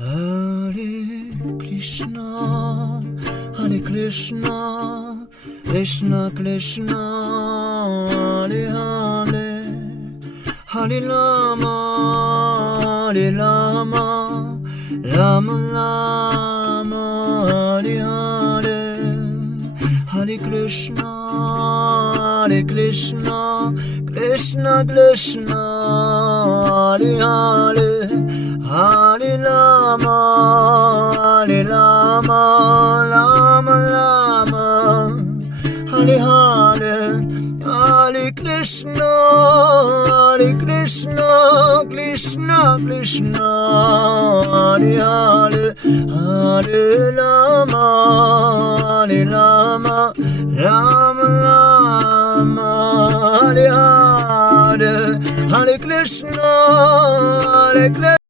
Hare Krishna, Hare Krishna, Krishna Krishna, Hare Hare, Hare Rama, Hare Rama, Rama Rama, Hare Hare, Hare Krishna, Hare Krishna, Krishna Krishna, Hare Hare, Hare Rama, Hare Rama, Rama Rama, Hare Hare, Hare Krishna, Hare Krishna, Krishna Krishna, Hare Hare, Hare Rama, Hare Rama, Rama Rama, Hare Hare, Hare Krishna, Hare Krishna.